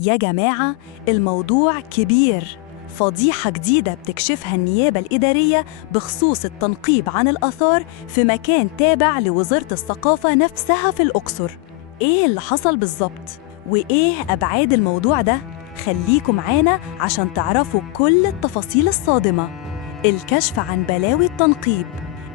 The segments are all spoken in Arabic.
يا جماعة، الموضوع كبير. فضيحة جديدة بتكشفها النيابة الإدارية بخصوص التنقيب عن الآثار في مكان تابع لوزارة الثقافة نفسها في الأقصر. إيه اللي حصل بالظبط؟ وإيه أبعاد الموضوع ده؟ خليكم معانا عشان تعرفوا كل التفاصيل الصادمة. الكشف عن بلاوي التنقيب.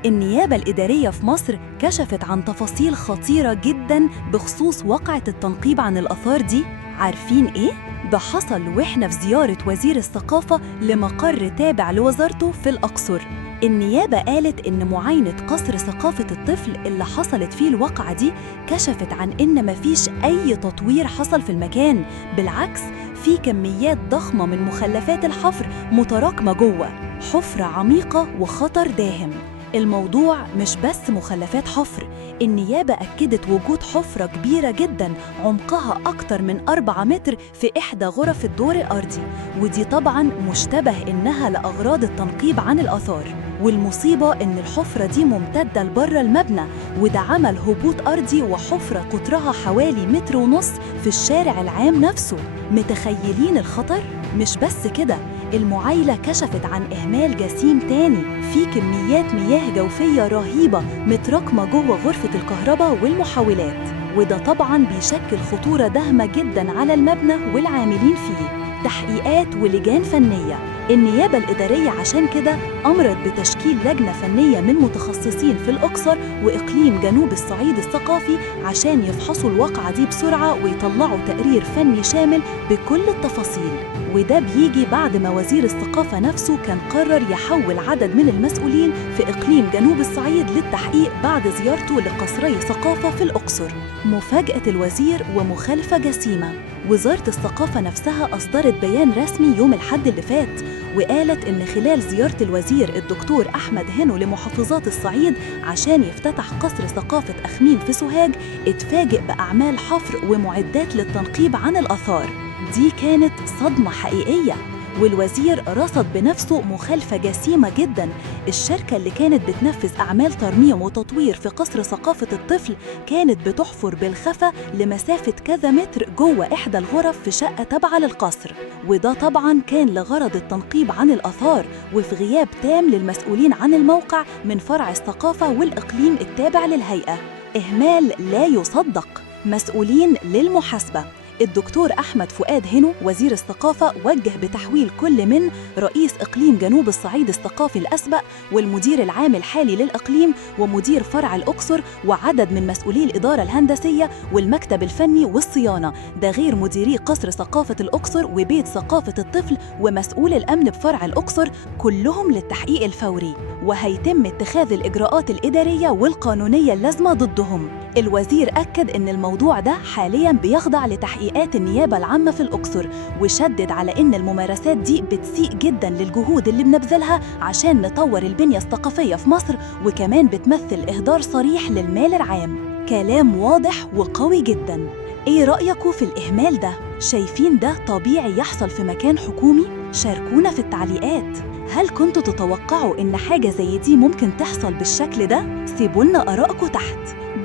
النيابة الإدارية في مصر كشفت عن تفاصيل خطيرة جداً بخصوص واقعة التنقيب عن الآثار دي. عارفين إيه؟ ده حصل وإحنا في زيارة وزير الثقافة لمقر تابع لوزارته في الأقصر. النيابة قالت إن معاينة قصر ثقافة الطفل اللي حصلت فيه الواقعة دي كشفت عن إن مفيش أي تطوير حصل في المكان، بالعكس في كميات ضخمة من مخلفات الحفر متراكمة جوه، حفرة عميقة وخطر داهم. الموضوع مش بس مخلفات حفر، النيابة أكدت وجود حفرة كبيرة جداً عمقها أكتر من 4 متر في إحدى غرف الدور الأرضي، ودي طبعاً مشتبه إنها لأغراض التنقيب عن الآثار. والمصيبة إن الحفرة دي ممتدة لبره المبنى، وده عمل هبوط أرضي وحفرة قطرها حوالي 1.5 متر في الشارع العام نفسه. متخيلين الخطر؟ مش بس كده، المعايلة كشفت عن إهمال جسيم تاني في كميات مياه جوفية رهيبة متراكمة جوه غرفة الكهرباء والمحولات، وده طبعاً بيشكل خطورة داهمة جداً على المبنى والعاملين فيه. تحقيقات ولجان فنية. النيابة الإدارية عشان كده أمرت بتشكيل لجنة فنية من متخصصين في الأقصر وإقليم جنوب الصعيد الثقافي عشان يفحصوا الواقعة دي بسرعة ويطلعوا تقرير فني شامل بكل التفاصيل. وده بيجي بعد ما وزير الثقافة نفسه كان قرر يحول عدد من المسؤولين في إقليم جنوب الصعيد للتحقيق بعد زيارته لقصري ثقافة في الأقصر. مفاجأة الوزير ومخالفة جسيمة. وزارة الثقافة نفسها أصدرت بيان رسمي يوم الأحد اللي فات، وقالت إن خلال زيارة الوزير الدكتور أحمد هنو لمحافظات الصعيد عشان يفتتح قصر ثقافة أخميم في سوهاج، اتفاجئ بأعمال حفر ومعدات للتنقيب عن الآثار. دي كانت صدمة حقيقية، والوزير رصد بنفسه مخالفة جسيمة جداً. الشركة اللي كانت بتنفذ أعمال ترميم وتطوير في قصر ثقافة الطفل كانت بتحفر بالخفا لمسافة كذا متر جوه إحدى الغرف في شقة تابعة للقصر، وده طبعاً كان لغرض التنقيب عن الآثار وفي غياب تام للمسؤولين عن الموقع من فرع الثقافة والإقليم التابع للهيئة. إهمال لا يصدق. مسؤولين للمحاسبة. الدكتور أحمد فؤاد هنو وزير الثقافة وجه بتحويل كل من رئيس إقليم جنوب الصعيد الثقافي الأسبق والمدير العام الحالي للإقليم ومدير فرع الأقصر وعدد من مسؤولي الإدارة الهندسية والمكتب الفني والصيانة، ده غير مديري قصر ثقافة الأقصر وبيت ثقافة الطفل ومسؤول الأمن بفرع الأقصر، كلهم للتحقيق الفوري، وهيتم اتخاذ الإجراءات الإدارية والقانونية اللازمة ضدهم. الوزير أكد إن الموضوع ده حالياً بيخضع لتحقيقات النيابة العامة في الأقصر، وشدد على إن الممارسات دي بتسيء جداً للجهود اللي بنبذلها عشان نطور البنية الثقافية في مصر، وكمان بتمثل إهدار صريح للمال العام. كلام واضح وقوي جداً. إيه رأيكم في الإهمال ده؟ شايفين ده طبيعي يحصل في مكان حكومي؟ شاركونا في التعليقات. هل كنتوا تتوقعوا إن حاجة زي دي ممكن تحصل بالشكل ده؟ سيبولنا آرائكم تحت.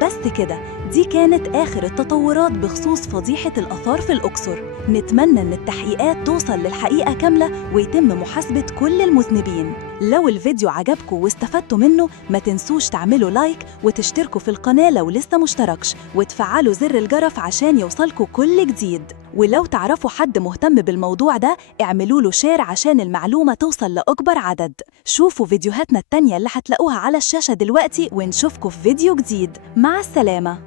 بس كده، دي كانت آخر التطورات بخصوص فضيحة الآثار في الأقصر. نتمنى إن التحقيقات توصل للحقيقة كاملة ويتم محاسبة كل المذنبين. لو الفيديو عجبكم واستفدتوا منه ما تنسوش تعملوا لايك وتشتركوا في القناة لو لسه مشتركش، وتفعلوا زر الجرس عشان يوصلكوا كل جديد. ولو تعرفوا حد مهتم بالموضوع ده اعملوا له شير عشان المعلومة توصل لأكبر عدد. شوفوا فيديوهاتنا التانية اللي هتلاقوها على الشاشة دلوقتي، ونشوفكوا في فيديو جديد. مع السلامة.